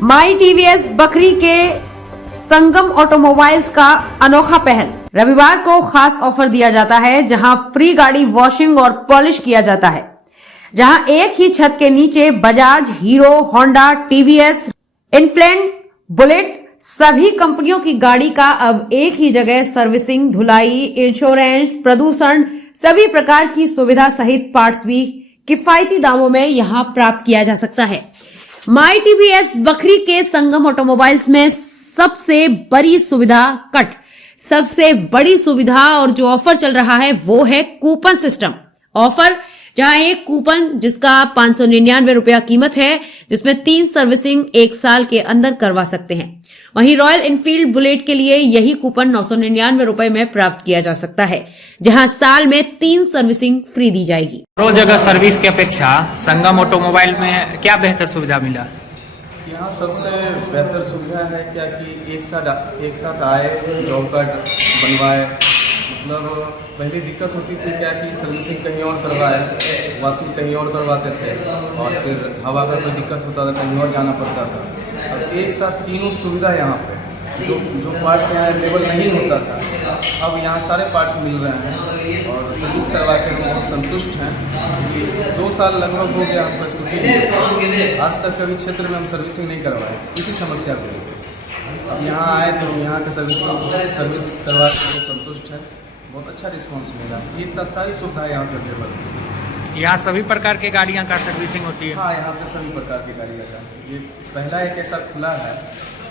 माई TVS Bakhri के संगम automobiles का अनोखा पहल। रविवार को खास ऑफर दिया जाता है जहां फ्री गाड़ी वॉशिंग और पॉलिश किया जाता है, जहां एक ही छत के नीचे Bajaj, Hero, Honda, TVS, Enfield, Bullet सभी कंपनियों की गाड़ी का अब एक ही जगह सर्विसिंग, धुलाई, इंश्योरेंस, प्रदूषण सभी प्रकार की सुविधा सहित पार्ट्स भी किफायती दामों में यहां प्राप्त किया जा सकता है। माई टीवीएस बखरी के संगम ऑटोमोबाइल्स में सबसे बड़ी सुविधा सबसे बड़ी सुविधा और जो ऑफर चल रहा है वो है कूपन सिस्टम ऑफर, जहां एक कूपन जिसका 599 रुपया कीमत है, जिसमें 3 सर्विसिंग 1 साल के अंदर करवा सकते हैं। वहीं रॉयल एनफील्ड बुलेट के लिए यही कूपन 999 रुपए में प्राप्त किया जा सकता है, जहां साल में 3 सर्विसिंग फ्री दी जाएगी। रोज अगर सर्विस की अपेक्षा संगम ऑटोमोबाइल में क्या बेहतर सुविधा मिला? यहाँ सबसे बेहतर सुविधा है क्या कि एक साथ आए, जॉब कार्ड बनवाए। मतलब पहले दिक्कत होती थी क्या कि सर्विसिंग कहीं और करवाए, वॉशिंग कहीं और करवाते थे और फिर हवा का कोई दिक्कत होता था कहीं और जाना पड़ता था। अब एक साथ तीनों सुविधा यहाँ पे जो पार्ट्स यहाँ अवेलेबल नहीं होता था, अब यहाँ सारे पार्ट्स मिल रहे हैं और सर्विस करवा के हम बहुत संतुष्ट हैं। क्योंकि 2 साल लगभग हो गया हमको स्कूटी, आज तक कभी क्षेत्र में हम सर्विसिंग नहीं करवाए किसी समस्या को लेकर। अब यहाँ आए तो यहाँ का सर्विस करवा के बहुत संतुष्ट है, बहुत अच्छा रिस्पॉन्स मिला। एक साथ सारी सुविधा यहाँ पर अवेलेबल है। यहाँ सभी प्रकार की गाड़ियाँ का सर्विसिंग होती है? हाँ, यहाँ पे सभी प्रकार की गाड़ियाँ का। ये पहला एक ऐसा खुला है,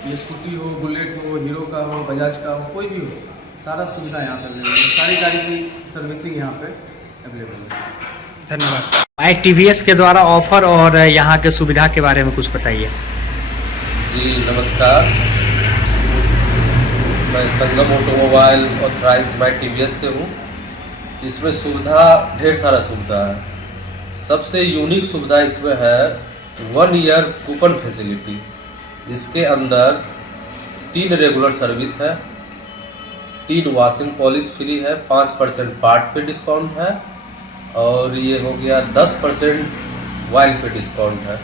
ये स्कूटी हो, बुलेट हो, हीरो का हो, बजाज का हो, कोई भी हो, सारा सुविधा यहाँ पे अवेलेबल है। सारी गाड़ी की सर्विसिंग यहाँ पे अवेलेबल है। धन्यवाद। माई टीवीएस के द्वारा ऑफर और यहाँ के सुविधा के बारे में कुछ बताइए। जी नमस्कार, मैं संगम ऑटोमोबाइल ऑथराइज माई टीवीएस से हूँ। इसमें सुविधा ढेर सारा सुविधा है। सबसे यूनिक सुविधा इसमें है 1 ईयर कूपन फैसिलिटी, जिसके अंदर 3 रेगुलर सर्विस है, 3 वॉशिंग पॉलिश फ्री है, 5% पार्ट पे डिस्काउंट है और ये हो गया 10% वाइल पे डिस्काउंट है।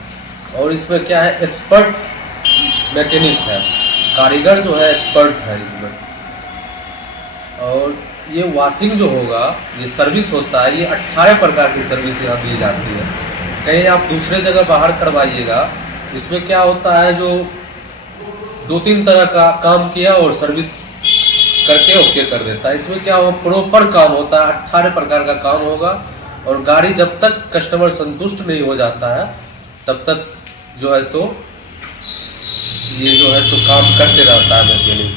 और इसमें क्या है, एक्सपर्ट मैकेनिक है, कारीगर जो है एक्सपर्ट है इसमें। और ये वॉशिंग जो होगा, ये सर्विस होता है, ये 18 प्रकार की सर्विस यहाँ दी जाती है। कहीं आप दूसरे जगह बाहर करवाइएगा, इसमें क्या होता है, जो 2-3 तरह का काम किया और सर्विस करके ओके कर देता है। इसमें क्या हो, प्रॉपर काम होता है, 18 प्रकार का काम होगा और गाड़ी जब तक कस्टमर संतुष्ट नहीं हो जाता है तब तक जो है सो ये जो है सो काम करते रहता है मैकेनिक।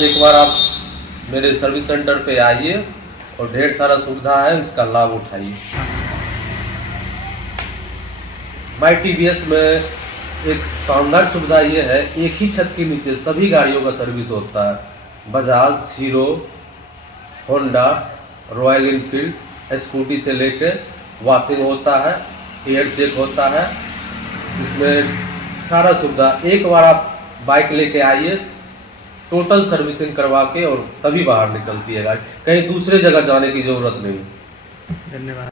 एक बार आप मेरे सर्विस सेंटर पे आइए और ढेर सारा सुविधा है, इसका लाभ उठाइए। माई टीवीएस में एक शानदार सुविधा ये है, एक ही छत के नीचे सभी गाड़ियों का सर्विस होता है। Bajaj, Hero, Honda, royal Enfield, scooty से लेकर वॉशिंग होता है, एयर चेक होता है। इसमें सारा सुविधा, एक बार आप बाइक लेके आइए, टोटल सर्विसिंग करवा के और तभी बाहर निकलती है गाड़ी, कहीं दूसरे जगह जाने की जरूरत नहीं। धन्यवाद।